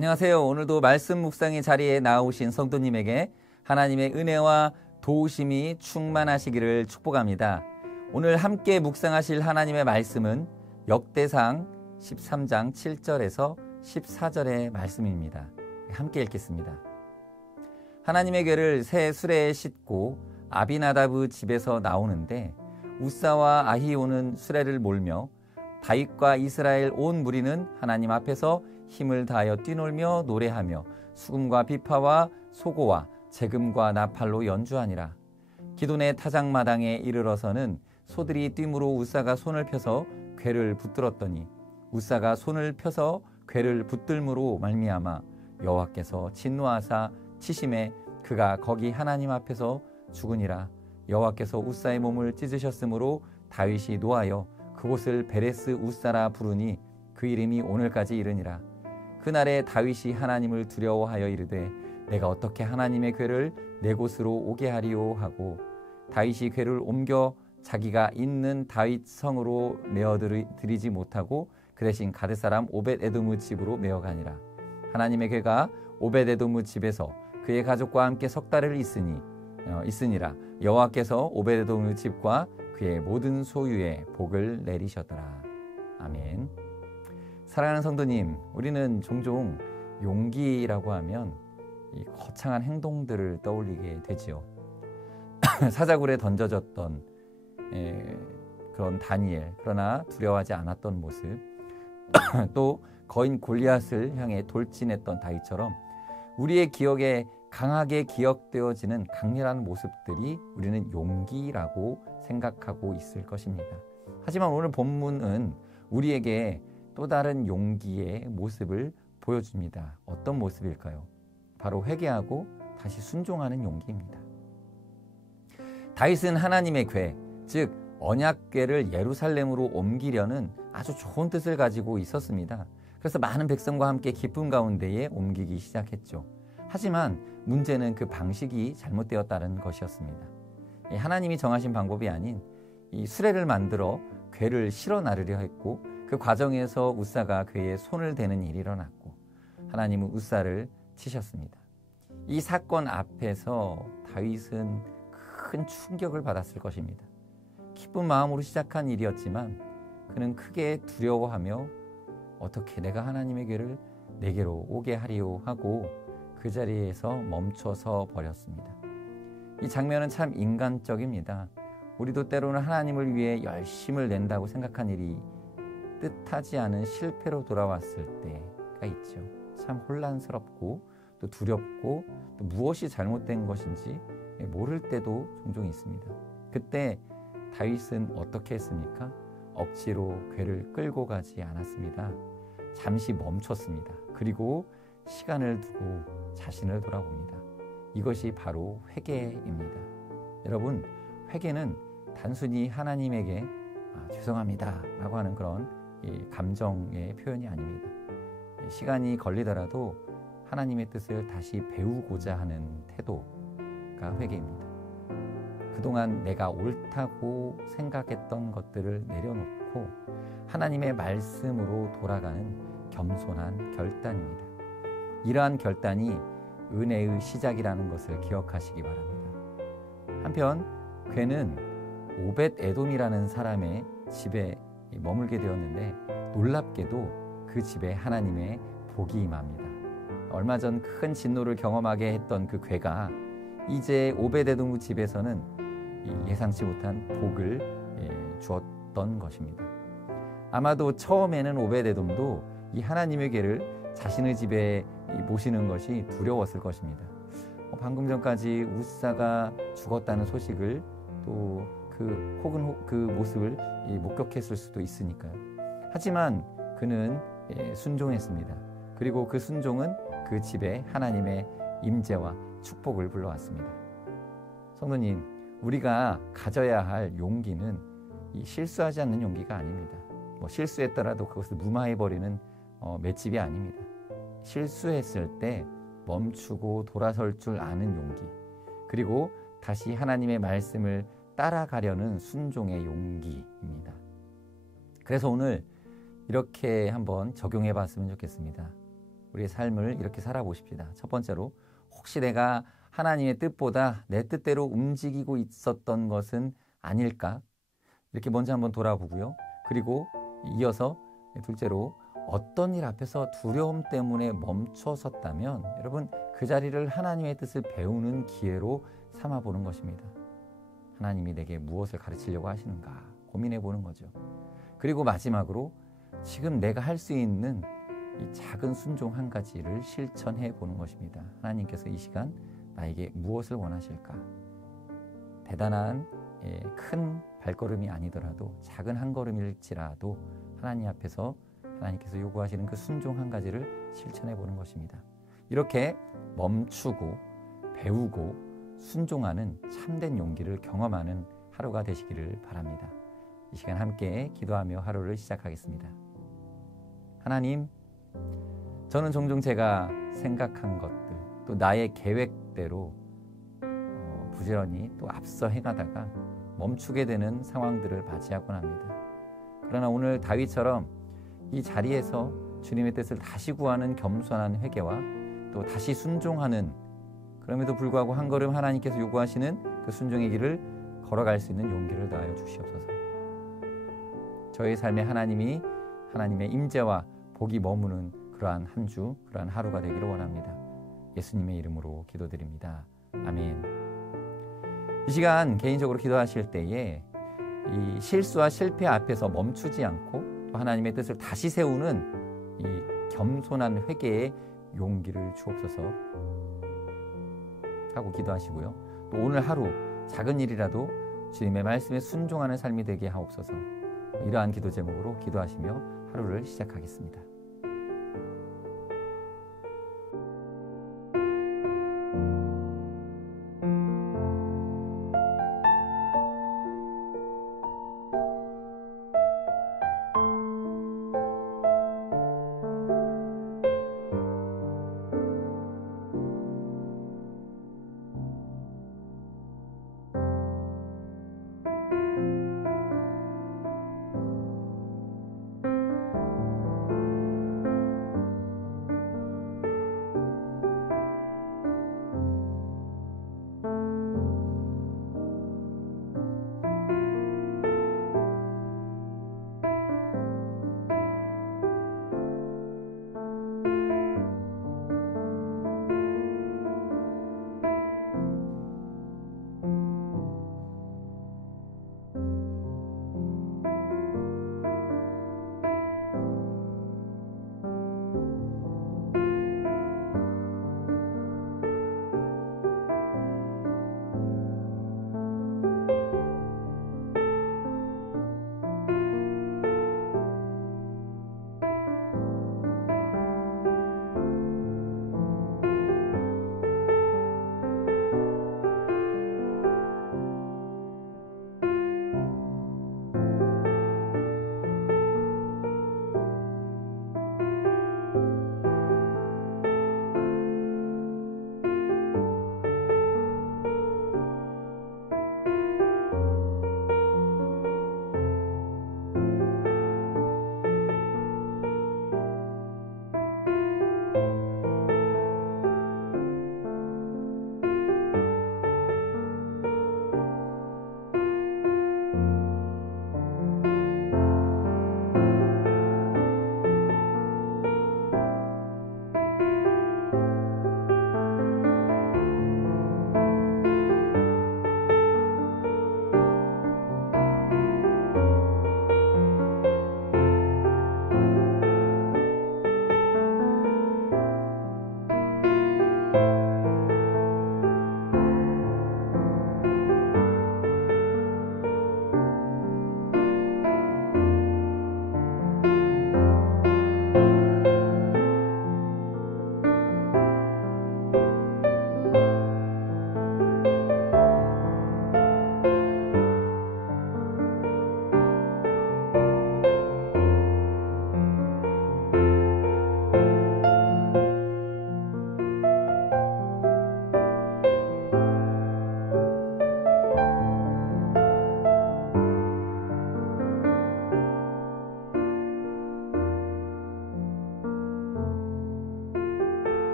안녕하세요. 오늘도 말씀 묵상의 자리에 나오신 성도님에게 하나님의 은혜와 도우심이 충만하시기를 축복합니다. 오늘 함께 묵상하실 하나님의 말씀은 역대상 13장 7절에서 14절의 말씀입니다. 함께 읽겠습니다. 하나님의 궤를 새 수레에 싣고 아비나답의 집에서 나오는데 우사와 아히오는 수레를 몰며 다윗과 이스라엘 온 무리는 하나님 앞에서 힘을 다하여 뛰놀며 노래하며 수금과 비파와 소고와 재금과 나팔로 연주하니라. 기돈의 타작마당에 이르러서는 소들이 뛰므로 우사가 손을 펴서 궤를 붙들었더니 우사가 손을 펴서 궤를 붙들므로 말미암아 여호와께서 진노하사 치심에 그가 거기 하나님 앞에서 죽으니라. 여호와께서 우사의 몸을 찢으셨으므로 다윗이 노하여 그곳을 베레스 우사라 부르니 그 이름이 오늘까지 이르니라. 그날에 다윗이 하나님을 두려워하여 이르되 내가 어떻게 하나님의 궤를 내 곳으로 오게 하리오 하고 다윗이 궤를 옮겨 자기가 있는 다윗 성으로 메어들이지 못하고 그 대신 가드 사람 오벳에돔의 집으로 메어가니라. 하나님의 궤가 오벳에돔의 집에서 그의 가족과 함께 석 달을 있으니라. 여호와께서 오벳에돔의 집과 그의 모든 소유에 복을 내리셨더라. 아멘. 사랑하는 성도님, 우리는 종종 용기라고 하면 이 거창한 행동들을 떠올리게 되지요. 사자굴에 던져졌던 그런 다니엘, 그러나 두려워하지 않았던 모습, 또 거인 골리앗을 향해 돌진했던 다윗처럼 우리의 기억에 강하게 기억되어지는 강렬한 모습들이 우리는 용기라고 생각하고 있을 것입니다. 하지만 오늘 본문은 우리에게 또 다른 용기의 모습을 보여줍니다. 어떤 모습일까요? 바로 회개하고 다시 순종하는 용기입니다. 다윗은 하나님의 궤, 즉 언약궤를 예루살렘으로 옮기려는 아주 좋은 뜻을 가지고 있었습니다. 그래서 많은 백성과 함께 기쁨 가운데에 옮기기 시작했죠. 하지만 문제는 그 방식이 잘못되었다는 것이었습니다. 하나님이 정하신 방법이 아닌 이 수레를 만들어 궤를 실어 나르려 했고 그 과정에서 우사가 궤에 손을 대는 일이 일어났고 하나님은 우사를 치셨습니다. 이 사건 앞에서 다윗은 큰 충격을 받았을 것입니다. 기쁜 마음으로 시작한 일이었지만 그는 크게 두려워하며 어떻게 내가 하나님의 궤를 내게로 오게 하리오 하고 그 자리에서 멈춰서 버렸습니다. 이 장면은 참 인간적입니다. 우리도 때로는 하나님을 위해 열심을 낸다고 생각한 일이 뜻하지 않은 실패로 돌아왔을 때가 있죠. 참 혼란스럽고 또 두렵고 또 무엇이 잘못된 것인지 모를 때도 종종 있습니다. 그때 다윗은 어떻게 했습니까? 억지로 궤를 끌고 가지 않았습니다. 잠시 멈췄습니다. 그리고 시간을 두고 자신을 돌아봅니다. 이것이 바로 회개입니다. 여러분, 회개는 단순히 하나님에게 죄송합니다 라고 하는 그런 감정의 표현이 아닙니다. 시간이 걸리더라도 하나님의 뜻을 다시 배우고자 하는 태도가 회개입니다. 그동안 내가 옳다고 생각했던 것들을 내려놓고 하나님의 말씀으로 돌아가는 겸손한 결단입니다. 이러한 결단이 은혜의 시작이라는 것을 기억하시기 바랍니다. 한편 궤는 오벳에돔이라는 사람의 집에 머물게 되었는데 놀랍게도 그 집에 하나님의 복이 임합니다. 얼마 전 큰 진노를 경험하게 했던 그 궤가 이제 오벳에돔 집에서는 예상치 못한 복을 주었던 것입니다. 아마도 처음에는 오벳에돔도 이 하나님의 궤를 자신의 집에 모시는 것이 두려웠을 것입니다. 방금 전까지 우사가 죽었다는 소식을 또 혹은 그 모습을 목격했을 수도 있으니까요. 하지만 그는 순종했습니다. 그리고 그 순종은 그 집에 하나님의 임재와 축복을 불러왔습니다. 성도님, 우리가 가져야 할 용기는 실수하지 않는 용기가 아닙니다. 실수했더라도 그것을 무마해버리는 맷집이 아닙니다. 실수했을 때 멈추고 돌아설 줄 아는 용기, 그리고 다시 하나님의 말씀을 따라가려는 순종의 용기입니다. 그래서 오늘 이렇게 한번 적용해 봤으면 좋겠습니다. 우리의 삶을 이렇게 살아보십시다. 첫 번째로, 혹시 내가 하나님의 뜻보다 내 뜻대로 움직이고 있었던 것은 아닐까? 이렇게 먼저 한번 돌아보고요. 그리고 이어서 둘째로, 어떤 일 앞에서 두려움 때문에 멈춰 섰다면 여러분, 그 자리를 하나님의 뜻을 배우는 기회로 삼아보는 것입니다. 하나님이 내게 무엇을 가르치려고 하시는가 고민해 보는 거죠. 그리고 마지막으로, 지금 내가 할 수 있는 이 작은 순종 한 가지를 실천해 보는 것입니다. 하나님께서 이 시간 나에게 무엇을 원하실까? 대단한 큰 발걸음이 아니더라도 작은 한 걸음일지라도 하나님 앞에서 하나님께서 요구하시는 그 순종 한 가지를 실천해 보는 것입니다. 이렇게 멈추고 배우고 순종하는 참된 용기를 경험하는 하루가 되시기를 바랍니다. 이 시간 함께 기도하며 하루를 시작하겠습니다. 하나님, 저는 종종 제가 생각한 것들, 또 나의 계획대로 부지런히 또 앞서 행하다가 멈추게 되는 상황들을 맞이하곤 합니다. 그러나 오늘 다윗처럼 이 자리에서 주님의 뜻을 다시 구하는 겸손한 회개와 또 다시 순종하는, 그럼에도 불구하고 한 걸음 하나님께서 요구하시는 그 순종의 길을 걸어갈 수 있는 용기를 더하여 주시옵소서. 저의 삶에 하나님이 하나님의 임재와 복이 머무는 그러한 한 주, 그러한 하루가 되기를 원합니다. 예수님의 이름으로 기도드립니다. 아멘. 이 시간 개인적으로 기도하실 때에 이 실수와 실패 앞에서 멈추지 않고 또 하나님의 뜻을 다시 세우는 이 겸손한 회개의 용기를 주옵소서 하고 기도하시고요. 또 오늘 하루 작은 일이라도 주님의 말씀에 순종하는 삶이 되게 하옵소서. 이러한 기도 제목으로 기도하시며 하루를 시작하겠습니다.